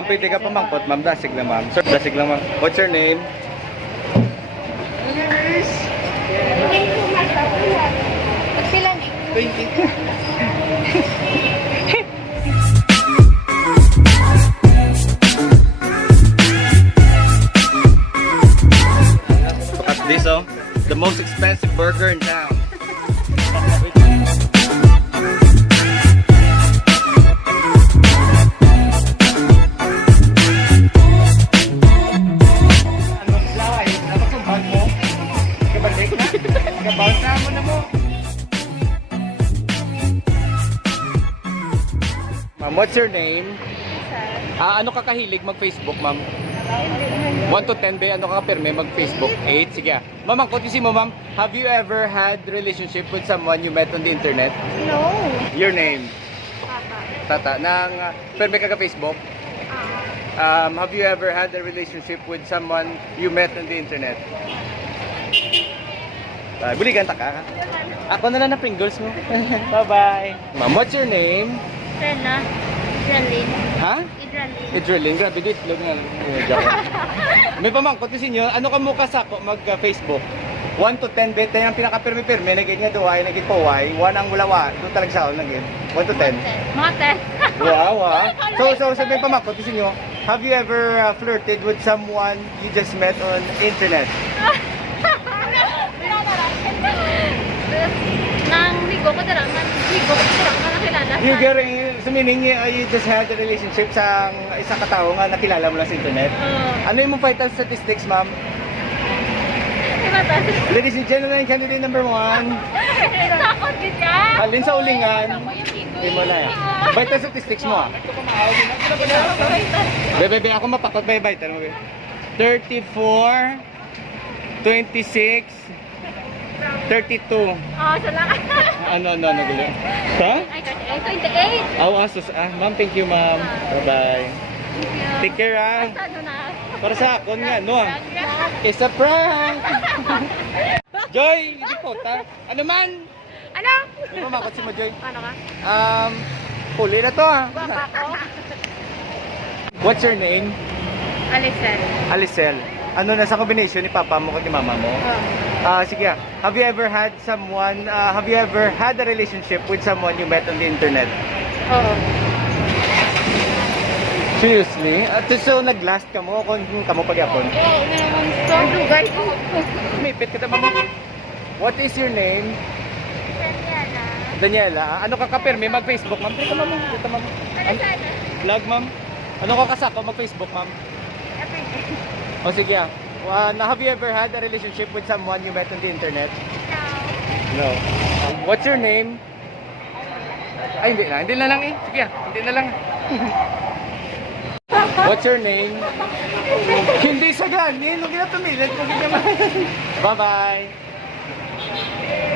Ma'am, pwede ka pamangkot. Ma'am, dasig lang ma'am. Sir, dasig lang ma'am. What's your name? Sila ni? 20. Look at this, oh. The most expensive burger in town. Ma'am, what's your name? Ano ka kahilig mag-Facebook, ma'am? 1 to 10 ba? Ano ka perme mag-Facebook? 8? Sige. Ma'am, ang kutisi mo, ma'am. Have you ever had relationship with someone you met on the internet? No. Your name? Papa. Tata. Nang perme ka ka-Facebook? Have you ever had a relationship with someone you met on the internet? Buligan ta ka? Ako na lang na Pringles mo. Bye-bye. Ma'am, what's your name? Rena. Idralin. Ha? Idralin. Idrelin, grabe dit lang nga. May pamangkot kasi nyo, ano ka mo kasako mag-Facebook? 1 to 10 bet ang pinaka-permi-permi, naging nga duway, naging paway, 1 ang walawa, doon talaga sa naging 1 to 10. Mga 10. Wow, ah. So may pamangkot kasi nyo, have you ever flirted with someone you just met on internet? Nang ligo ko darang nakilala. You meaning you just had a relationship sa isang katao nga nakilala mo lang sa internet? Ano yung mong vital statistics, ma'am? Ladies and gentlemen, candidate number 1. Sakot din yan. Halin sa ulingan. Hindi mo na yan. Vital statistics mo, ah. Bebe, ako mapakot ba yung vital mo? 34, 26, 32. Salamat. Ano gulo? Ha? Ay, 28. Asus. Ma'am, thank you, ma'am. Bye-bye. Take care, ah. Ano na? Para sa akon nga, no? It's a prank! Joy, hindi po, ta. Ano man? Ano? Hindi mo makot si mo, Joy. Ano ka? Huli na to, ah. Baka ko? What's your name? Alicel. Alicel. Ano na sa combination ni papa mo at ni mama mo? Sige, have you ever had a relationship with someone you met on the internet? Oo. Seriously? So nag-last ka mo kung kamo pagyapon? Oo, naman ito. Dugay ko. Mipit ka naman mo. What is your name? Daniela. Daniela. Ano ka ka-permi? Mag-Facebook, ma'am? Dito, ma'am. Dito, ma'am. Ano sana? Vlog, ma'am? Ano ka kasako? Mag-Facebook, ma'am? O sige, have you ever had a relationship with someone you met on the internet? No. No. What's your name? Ay, hindi na. Hindi na lang eh. Sige, hindi na lang. What's your name? Hindi sa ganin. Huwag na tumilit. Bye-bye.